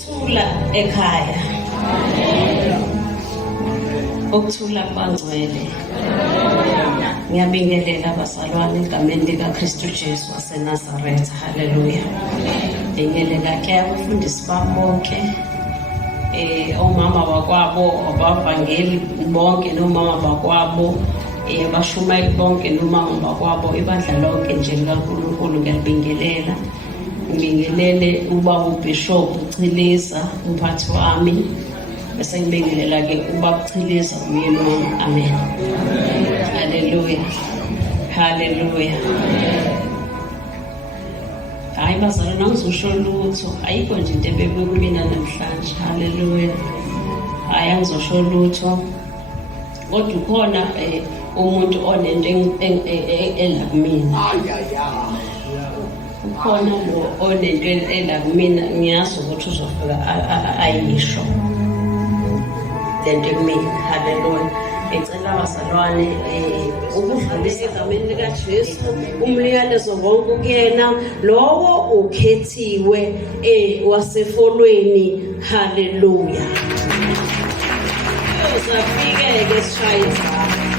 ukuthula ekhaya, ukuthula bangcwele. Ngiyabingelela abazalwane egameni likaKristu Jesu waseNazaretha. Haleluya. Ngibingelela ke abafundisi bami bonke, omama bakwabo, abavangeli bonke nomama bakwabo, abashumayeli bonke nomama bakwabo, ibandla lonke nje likaNkulunkulu ngiyabingelela. Ngibingelele ubaba uBishop Chiliza, umphathi wami, bese ngibingelela ke ubaba Chiliza umyeni wami. Amen. Haleluya. Haleluya. Hayi bazalwane, angizosho lutho, ayikho nje into ebekwe kumina namhlanje. Haleluya. Hayi angizosho lutho, kodwa ukhona umuntu onento ela kumina. Ukhona lo onento ela kumina, ngiyazi ukuthi uzofika ayisho lento kumina. Haleluya. Ngicela abazalwane ukudlulisa egameni likaJesu umyalezo wonke kuyena lowo ukhethiwe wasefolweni. Haleluya. Uzafike-ke sishaye izandla.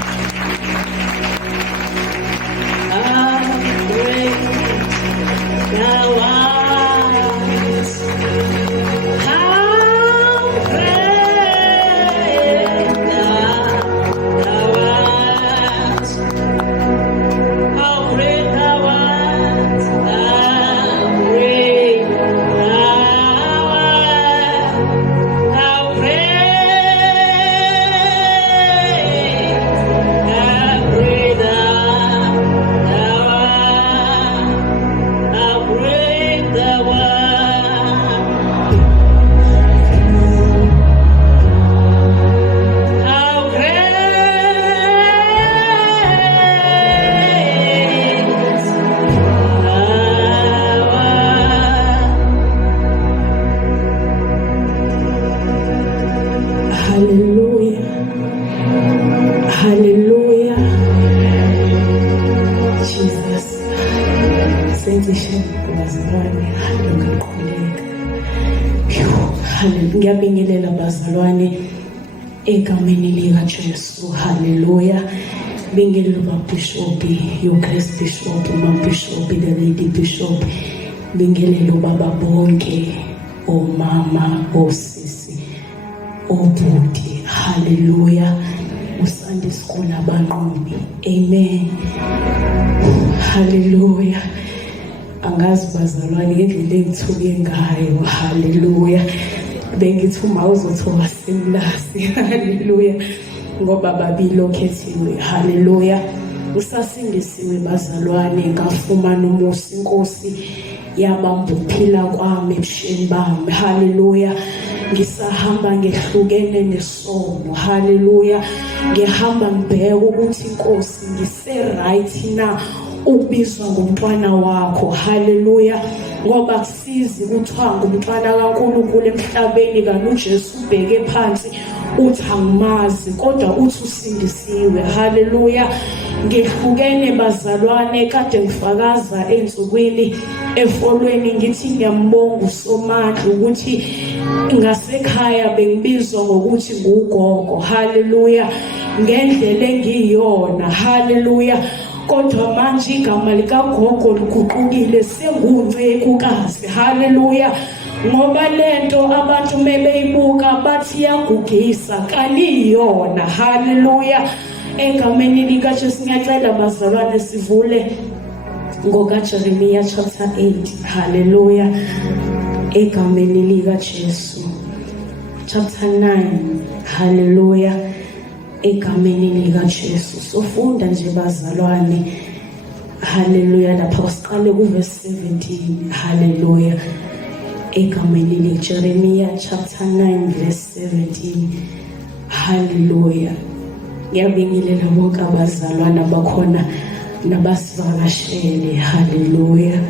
Hallelujah. Jesus. Senzishe bazalwane, ngiyaqhubeka. Hallelujah. Ngiyabingelela bazalwane egameni likaJesu. Hallelujah. Bingelela uBishop, uChrist Bishop, uMabishop, the Lady Bishop. Bingelela ubaba bonke, omama, osisi, obhuti. Hallelujah. Usande school abanqobi. Amen. Hallelujah. Angazi bazalwane ngendlela engithuke ngayo. Hallelujah. Bengithi uma uzothoka simlasi. Hallelujah. Ngoba babili okhethiwe. Hallelujah. Usasindisiwe bazalwane, ngafumana umusa inkosi yabamba ukuphila kwami ebusheni bami. Hallelujah. Ngisahamba ngehlukene nesono. Hallelujah. Ngihamba ngibheka ukuthi inkosi ngise right na ubizwa ngumntwana wakho. Hallelujah. Ngoba kusizi kuthiwa ngumntwana kaNkulunkulu emhlabeni kanti uJesu ubheke phansi uthi angimazi kodwa uthi usindisiwe. Hallelujah. Ngehlukene bazalwane, kade ngifakaza ensukwini efolweni ngithi ngiyambonga uSomandla ukuthi ngasekhaya bengibizwa ngokuthi ngugogo. Hallelujah. Ngendlela engiyona. Hallelujah. Kodwa manje igama likagogo liguqukile, senguNcekukazi. Hallelujah. Ngoba lento abantu mebeyibuka bathi yagugisa kaniyona. Hallelujah. Egameni likaJesu ngiyacela bazalwane sivule ngokaJeremiya chapter 8. Hallelujah. Egameni likaJesu chapter 9. Hallelujah. Egameni likaJesu sofunda nje bazalwane. Hallelujah. Lapha siqale kuverse 17. Hallelujah. Egameni likaJeremiya chapter 9 verse 17. Hallelujah. Ngiyabingelela bonke abazalwane abakhona nabasivakashele. Hallelujah.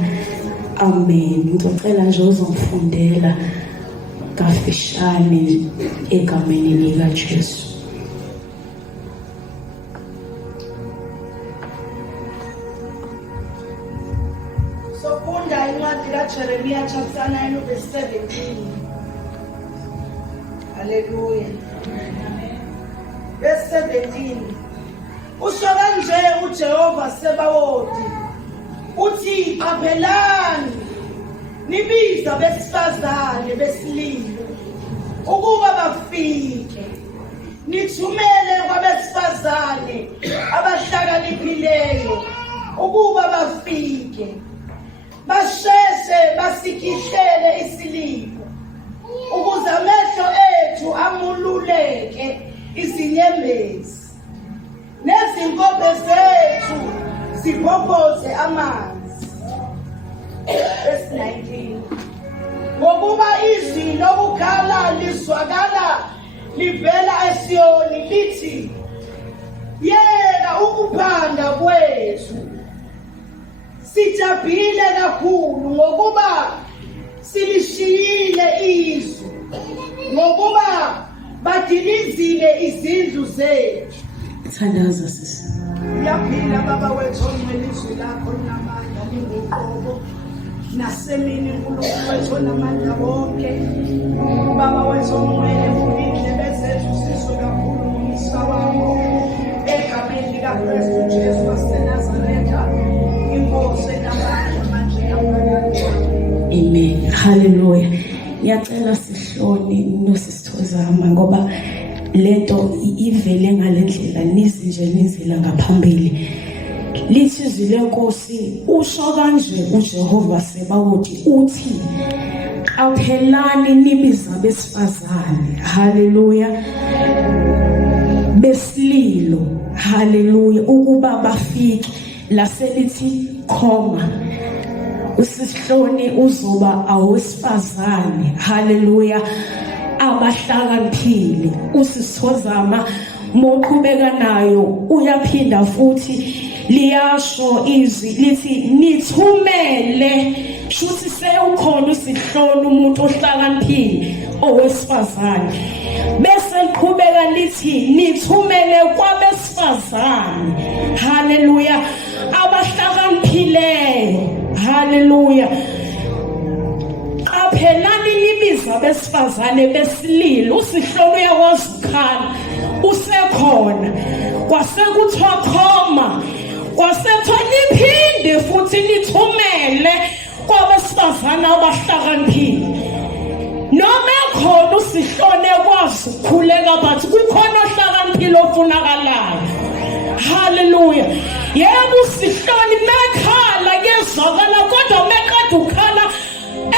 Amen. Ngicela nje uzongifundela kafishane egameni likaJesu. Sofunda incwadi kaJeremiya chapter 9 verse 17. Hallelujah. Verse 17. Usho kanje uJehova Sebawothi uthi qaphelani nibiza besifazane besililo ukuba bafike nithumele kwabesifazane abahlakaniphileyo ukuba bafike basheshe basikihlele isililo ukuze amehlo ethu amululeke izinyembezi nezinkobe zethu ziphophoze amanzi. Verse 19. Ngokuba izwi lokukhala lizwakala livela eSiyoni lithi yeka ukuphanda kwethu sijabhile kakhulu ngokuba silishiyile izwi ngokuba badilizile izindlu zethu. Thandaza sisi. Uyaphila baba wethu ongcwele izwi lakho linamandla linguqobo nasemini uNkulunkulu wethu onamandla wonke. Baba wethu ongcwele vula indlebe zethu sizwe kakhulu ngomisa wakho egameni likaKristu Jesu waseNazaretha inkosi enamandla manje naphakade. Amen. Hallelujah. Ngiyacela sihloni nosisithozama ngoba lento ivele ngalendlela nizila ngaphambili. Lithi izwi lenkosi usho kanje uJehova Sebawothi uthi qaphelani nibiza besifazane. Hallelujah. Besililo. Hallelujah. Ukuba bafike laselithi khoma. Usisihloni uzoba awesifazane. Hallelujah. Abahlakaniphile. Usisithozama moqhubeka nayo uyaphinda futhi liyasho izwi lithi nithumele shuthi sewukhona usihloni umuntu ohlakaniphile owesifazane bese liqhubeka lithi nithumele kwabesifazane. Hallelujah. Abahlakaniphileyo. Hallelujah. Qaphelani nibiza besifazane besililo. Usihloni uyakwazi ukukhala usekhona kwasekuthiwa khoma kwasethiwa niphinde futhi nithumele kwabesifazane abahlakaniphile. Noma ekhona usihloni ekwazi ukukhuleka bathi kukhona ohlakaniphile ofunakalayo. Hallelujah. Yebo usihloni mekhala kezwakala kodwa meqeda ukukhala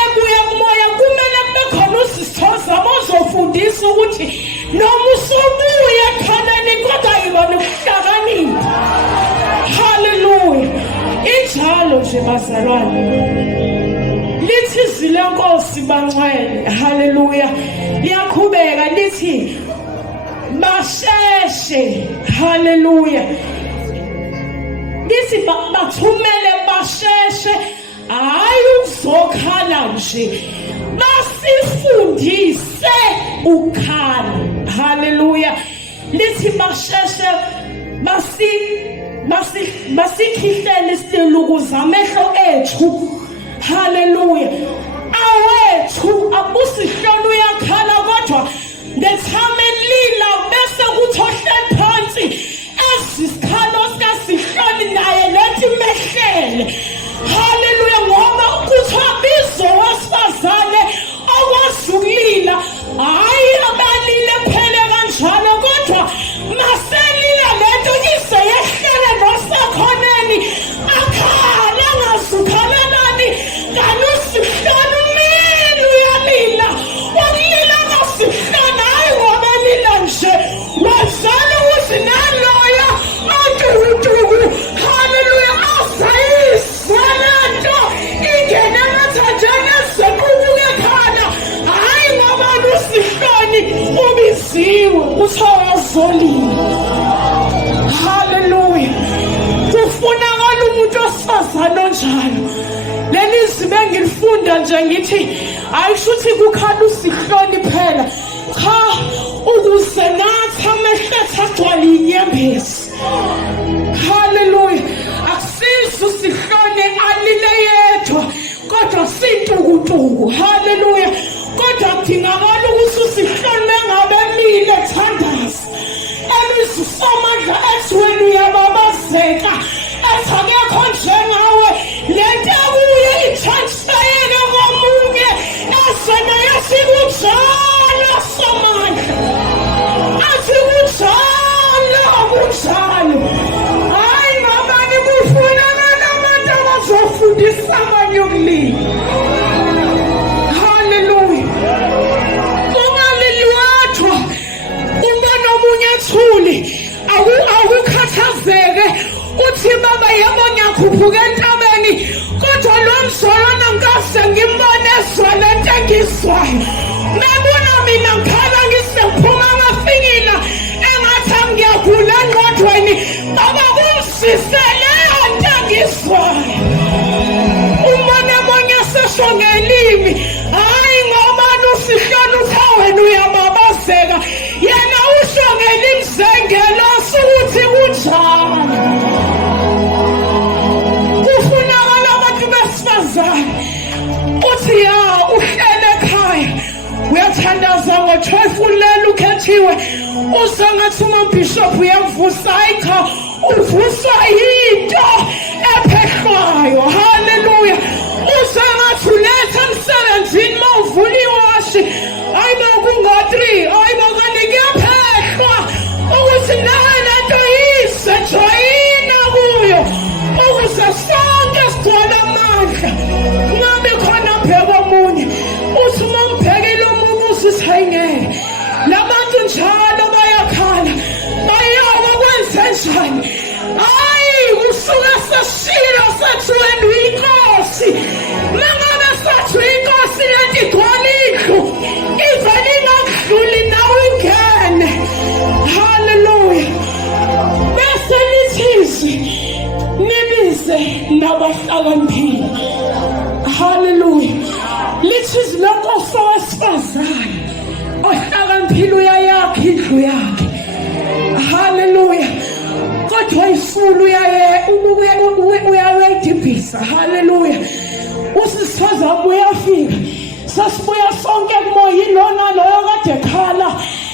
ebuya kumoya kumele kube khona usisithoza ozofundisa ukuthi noma usubuya ekhaleni kodwa yiba nokuhlakanipha. Hallelujah. Injalo nje bazalwane. Lithi izwi lenkosi bangcwele. Hallelujah. Liyaqhubeka lithi basheshe. Hallelujah. Lithi bathumele basheshe hayi ukuzokhala nje basifundise ukhala. Hallelujah. Lithi basheshe basikhihlele isilo ukuze amehlo ethu. Hallelujah. Awethu abusihloni uyakhala kodwa ngethame lila bese kuthi ohleli phansi esikhalo sikasihloni naye lethi mehlele. Hallelujah. Ngoba kuthiwa bizo wesifazane okwazi ukulila hayi abalile phele kanjalo kodwa maselila lento ise yehlele nosekhoneni akhala ngazukhalalani kanusihloni umini uyalila wakulila ngasihloni hayi wabelila nje wazala ukuthi naloya antukutuku. Hallelujah. Asayiswananto ingene emathanjeni ezequbuke khona hayi ngoba usihloni ubiziwe uthawazolile. Hallelujah. Kufunakala umuntu osifazane onjalo. Leli zwi engilifunda nje ngithi ayishuthi kukhala usihloni phela cha ukuze nathi amehlo ethu agcwale inyembezi. Hallelujah. Akusizi usihloni alile yedwa kodwa sintukutuku. Hallelujah. Kodwa kudingakala ukuthi usihlone ngabe emile thandaza elisomandla ethi wena uyababazeka ethi akekho njengawe lento kuye i-transfeyeke komunye esena yasikujala somandla asikujala kunjalo hayi ngabani kufunana nabantu abazofundisa abanye ukulima. Awukhathazeke uthi baba yebo ngiyakhuphuka entabeni kodwa lo mzalwana ngase ngimbone ezwana into engizwayo mebona mina ngikhala ngisephuma amafikila engathi ngiyagula engqondweni baba kumsisele into engizwayo umbone omunye sesho ngelimi hayi ngobani usihlona uthi wena uyababazeka yena usho ngelimi zengelo suthi kunjalo kufunakala abantu besifazane uthi ya uhlele ekhaya uyathandaza ngo-12 ulela ukhethiwe usengathi umabhishophu uyavusa ayikha uvuswa yinto ephehlwayo. Haleluya. Usengathi uletha emsebenzini ma uvula iwashi hayibo kungo-3 hayibo kanti kuyaphehlwa ukuthi nawe lento yise joyina kuyo ukuze sonke sigcwale amandla kungabi khona mbheka omunye uthi uma umbhekile omunye usithayingele labantu njalo bayakhala bayoko kwenzenjani hayi kusuke sesishilo sethu wena uyinkosi mangabe sethu inkosi lento igcwala indlu ivele ingakudluli nawe ingene. Haleluya. Bese lithi nibize nabahlakaniphile. Haleluya. Lithi lenkosi wesifazane ohlakaniphile uyayakha indlu yakhe. Haleluya. Kodwa ifulu uyayidibhisa. Haleluya. Usisithoza uyafika sasibuya sonke kumoya ilona loyo kade khala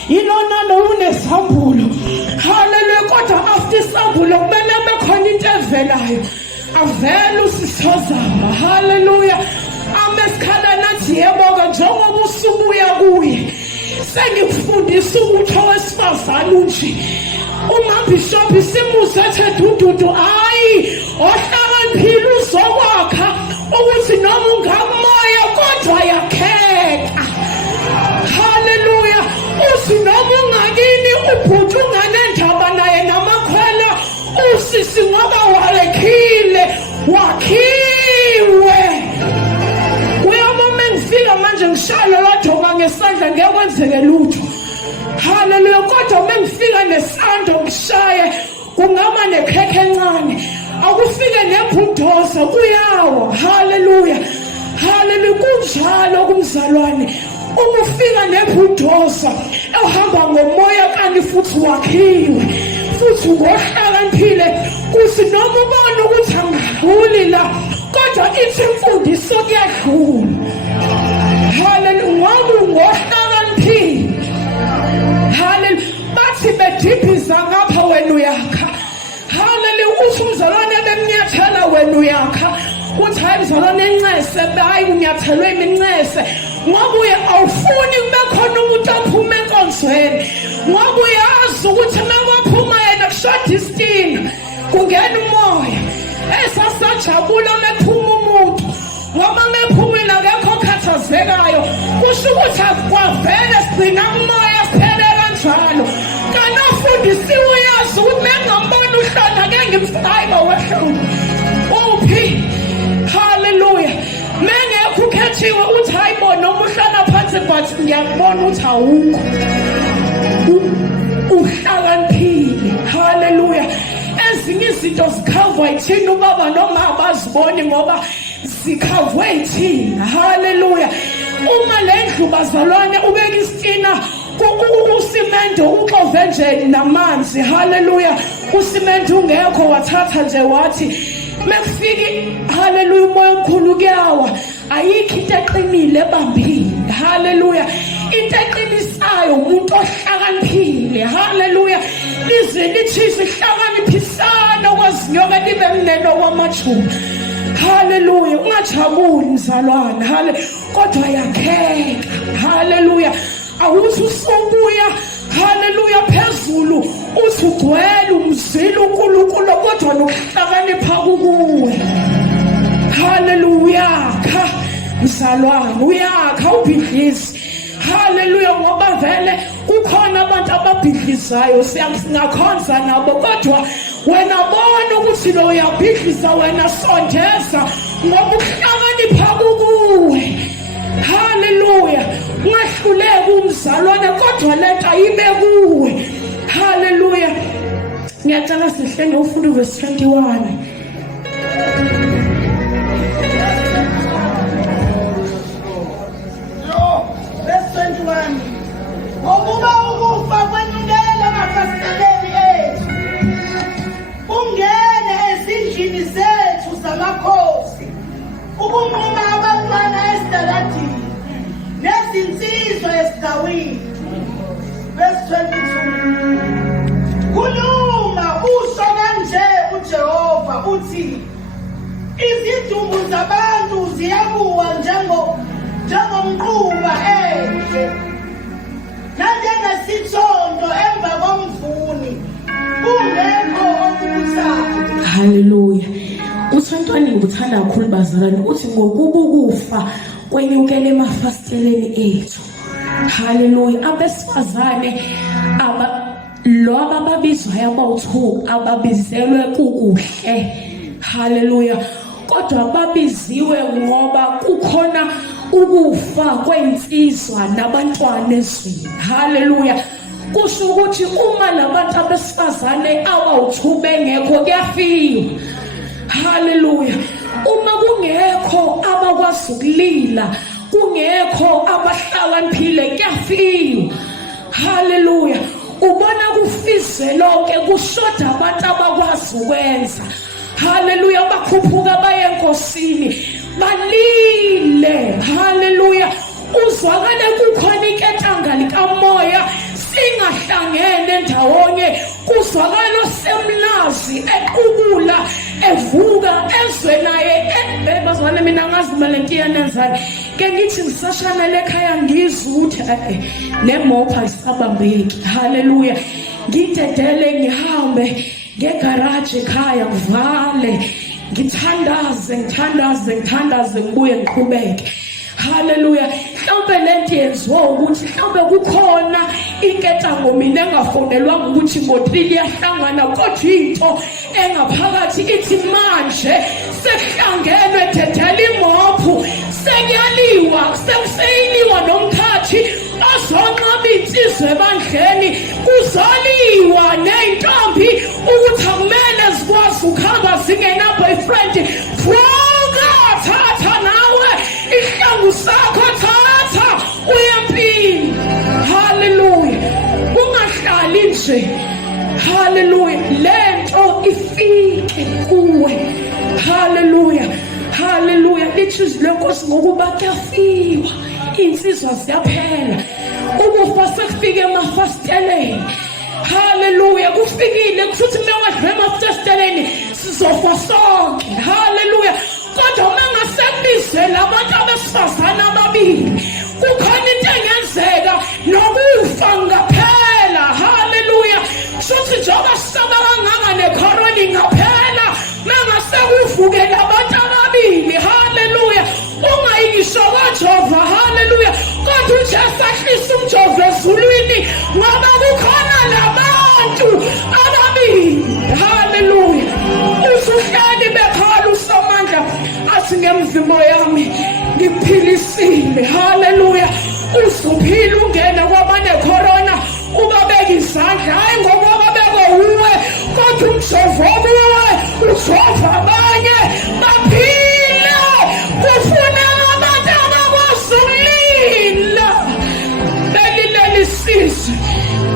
ilona loyo unesambulo. Haleluya. Kodwa after isambulo kumele bekhona into evelayo avele usisithozama. Haleluya. Amesikhala nathi yebo-ke njengoba usubuya kuye sengikufundisa ukuthi owesifazane unje umabhishophu isimuso ethe dududu hayi ohlakaniphile uzokwakha ukuthi noma ungamoya kodwa yakheka. Haleluya. Uthi noma ungakini ubhuti unganendaba naye namakhwela usisi ngoba warekhile wakhiwe. Uyabona ngifika manje ngishaya ladoka ngesandla ngeke kwenzeke lutho. Haleluya. Kodwa mengifika nesando ngishaye kungaba nekhekhe encane akufike nebhudoza kuyawa. Haleluya. Haleluya. Kunjalo kumzalwane uma ufika nebhudoza ehamba ngomoya kanti futhi wakhiwe futhi ngohlakaniphile kuthi noma ubone ukuthi angidluli la kodwa ithi imfundiso kuyadlula. Haleluya. Ngoba ngohlakaniphile. Haleluya. Bathi bedibhiza ngapha wena uyakha. Haleluya. Uthi umzalwane bemnyathela wena uyakha uthi hayi mzalwane encese hayi unyathelwe imincese ngoba uye awufuni kube khona umuntu ophuma enkonzweni ngoba uyazi ukuthi mawaphuma yena kushoda isitina kungena umoya esasajabula mephuma umuntu ngoba mephumile akekho khathazekayo kusho ukuthi akwavele sigcina umoya siphele kanjalo kanti afundisiwe uyazi ukuthi mengambona uhlala ke ngimfayiba wehlungu uphi. Haleluya. Mengekho ukhethiwe uthi hayibo noma uhlala phansi but ngiyakubona ukuthi awukho uhlakaniphile. Haleluya. Ezinye izinto zikhavwa yithina ubaba noma abaziboni ngoba zikhavwe yithina. Haleluya. Uma lendlu bazalwane ubeka isitina usimende uxove nje namanzi. Haleluya. Usimende ungekho wathatha nje wathi mekufiki. Haleluya. Umoya omkhulu kuyawa ayikho into eqinile ebambile. Haleluya. into eqinisayo umuntu ohlakaniphile. Haleluya. Lize lithi sihlakaniphisana kwazinyoka libe mneno kwamajuba. Haleluya. Ungajabuli mzalwane. Kodwa yakheka. Haleluya. Awuthi usubuya. Haleluya phezulu uthi ugcwele umzila uNkulunkulu kodwa nokuhlakanipha kuwe. Haleluya. Mzalwane uyakha ubhidlizi. Haleluya. Ngoba vele kukhona abantu ababhidlizayo singakhonza nabo kodwa wena bona ukuthi lo uyabhidliza wena sondeza ngoba ukuhlakanipha kuwe. Haleluya. Ungahluleki umzalwane kodwa lento ayibe kuwe. Haleluya. Ngiyacela sihlenge ufunda verse 21. Ngokuba ukufa kwenyukela ngafasiteleni ethu ungene ezindlini zethu zamakhosi ukunquma abantwana esidaladini nezinsizwa esigawini. Verse 22. Kuluma usho kanje uJehova uthi izidumbu zabantu ziyakuwa njengomquba enhle nanjengesithondo emva komvuni kungekho okubuthayo. Haleluya. Uthantwani ngikuthanda kakhulu bazalwane uthi ngokuba ukufa kwenyukela emafasiteleni ethu. Haleluya. Abesifazane lo ababizwayo abawuthu ababizelwe kukuhle. Haleluya. Kodwa babiziwe ngoba kukhona ukufa kwensizwa nabantwana ezweni. Haleluya. Kusho ukuthi uma labantu abesifazane abawuthu bengekho kuyafiwa. Haleluya. Uma kungekho abakwazi ukulila, kungekho abahlakaniphile kuyafiwa. Haleluya. Ubona kufize lonke kushoda abantu abakwazi ukwenza. Haleluya. Bakhuphuka baye enkosini balile. Haleluya. Uzwakale kukhona inketanga likamoya singahlangene ndawonye. Kuzwakala osemlazi equbula evuka ezwe naye bazwane mina ngazi malenti yanenzani ke ngithi ngisashana lekhaya ngizwe ukuthi nemopha isabambeki. Haleluya. Ngidedele ngihambe ngegarage ekhaya ngivale ngithandaze ngibuye ngiqhubeke. Haleluya. Mhlawumbe lento yenziwa ukuthi mhlawumbe kukhona inketango mina engafonelwanga ukuthi ngo3 liyahlangana kodwa into engaphakathi ithi manje sehlangenwe dedela imophu sekuyaliwa sekuseyiliwa nomkhathi azonqaba insizwe ebandleni kuzaliwa neintombi ukuthi akumele zikwazi ukuhamba zingena boyfriend. Vuka thatha nawe ihlangu sakho thatha uyempini. Haleluya. Ungahlali nje. Haleluya. Lento ifike kuwe. Haleluya. Haleluya. Lithi lenkosi ngokuba kuyafiwa insizwa ziyaphela ukufa sekufike emafasiteleni. Haleluya. Kufikile kuthi mewedlwe emafasiteleni sizofa sonke. Haleluya. Kodwa uma ngasekubizela abantu abesifazane ababili kukhona into engenzeka nokufa ngaphela. Haleluya. Shothi njengoba sisaba kangaka necorona ingaphela mangase labantu ababili. Haleluya. Ungayisho kaJehova. Haleluya. Kodwa uJesu ahlisa umjovo ezulwini ngoba kukhona labantu ababili. Haleluya. Usuhleli bekhala uSamandla athi ngemvimo yami ngiphilisile. Haleluya. Usuphila ungena kwabane corona ubabeka izandla hayi ngoba beke uwe kodwa umjovo kuwe ujova abanye baphile. Kufuna abantu abakwazi ukulila belileli sizwe.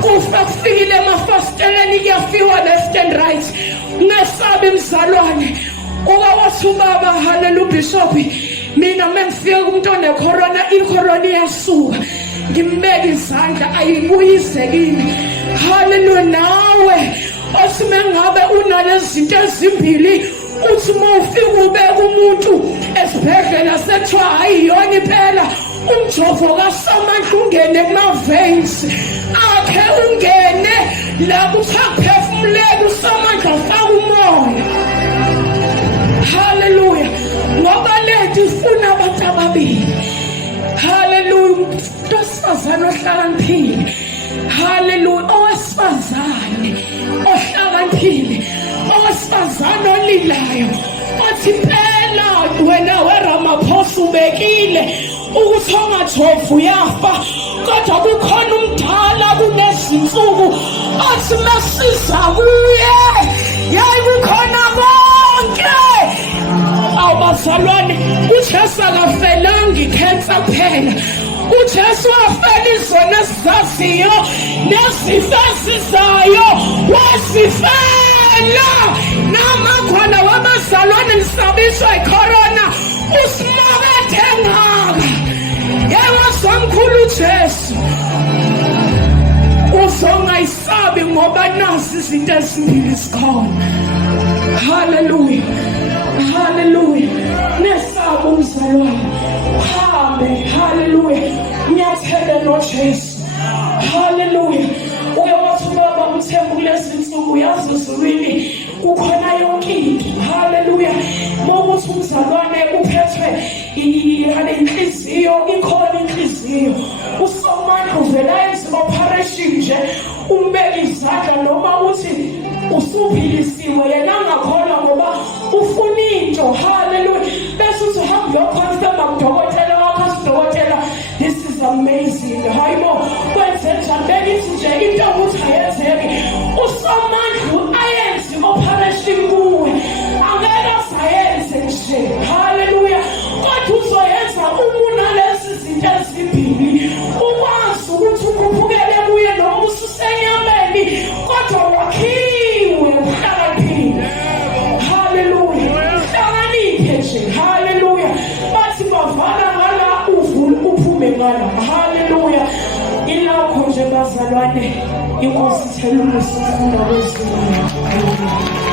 Kufa kufikile emafasiteleni kuyafiwa left and right. Ngesabi mzalwane wathi ubaba. Haleluya. Bishop mina mengifika kumuntu onecorona icorona iyasuka ngimbeke izandla ayibuyise kimi. Haleluya. Nawe othi mengabe unalezi zinto ezimbili uthi mawufika ubeka umuntu esibhedlela sethiwa ayiyona iphela umjovo kaSamandla ungene kuma-veins akhe ungene la kuthiwa kuphefumuleka uSamandla ufaka umoya. Haleluya. Ngoba lethu ifuna abantu ababili. Haleluya. Owesifazane ohlakaniphile. Haleluya. Owesifazane ohlakaniphile. Owesifazane olilayo othi phela wena weRamaphosa ubekile ukuthi ongajovu yafa, kodwa kukhona umdala kunezinsuku othi masiza kuye yayi kukhona konke. Abazalwane, uJesu akafelanga ikhensa kuphela. uJesu wafela izona esizaziyo nezifo ezizayo, wasifela namagwana wabazalwane nisabiswa icorona usimokethe ngaka. Yewasomkhulu uJesu, uzongayisabi ngoba nasi izinto ezimbili zikhona. Haleluya. Haleluya. Nesabo umzalwane uhambe. Haleluya. Nyathele noJesu. Haleluya. Uke wathi baba umthembu kulezi nsuku uyazi ezulwini kukhona yonke into. Haleluya. Mokuthi umzalwane uphethwe inhliziyo, ikhona inhliziyo, uSamandla uvela enze operation nje umbeke izandla noma uthi usuphilisiwe yena angakholwa ngoba ufuna into. Haleluya. Bese uthi hamba uyokhonfirma kudokotela wakho, udokotela this is amazing. Hayibo kwenze njani? Bekithi nje into ukuthi ayenzeki, uSamandla ayenze operation kuwe, angeke asayenze nje. Haleluya. Kodwa uzoyenza umunalezi zinto ezimbili, ukwazi ukuthi ukhuphukele kuye noma ususenyameni kodwa wakhiwe uhlakaniphile. Haleluya. Uhlakaniphe nje. Haleluya. Bathi bavala ngala uphume ngala. Haleluya. Ilakho nje bazalwane, inkosi ithela umusa ufuna kwezinye.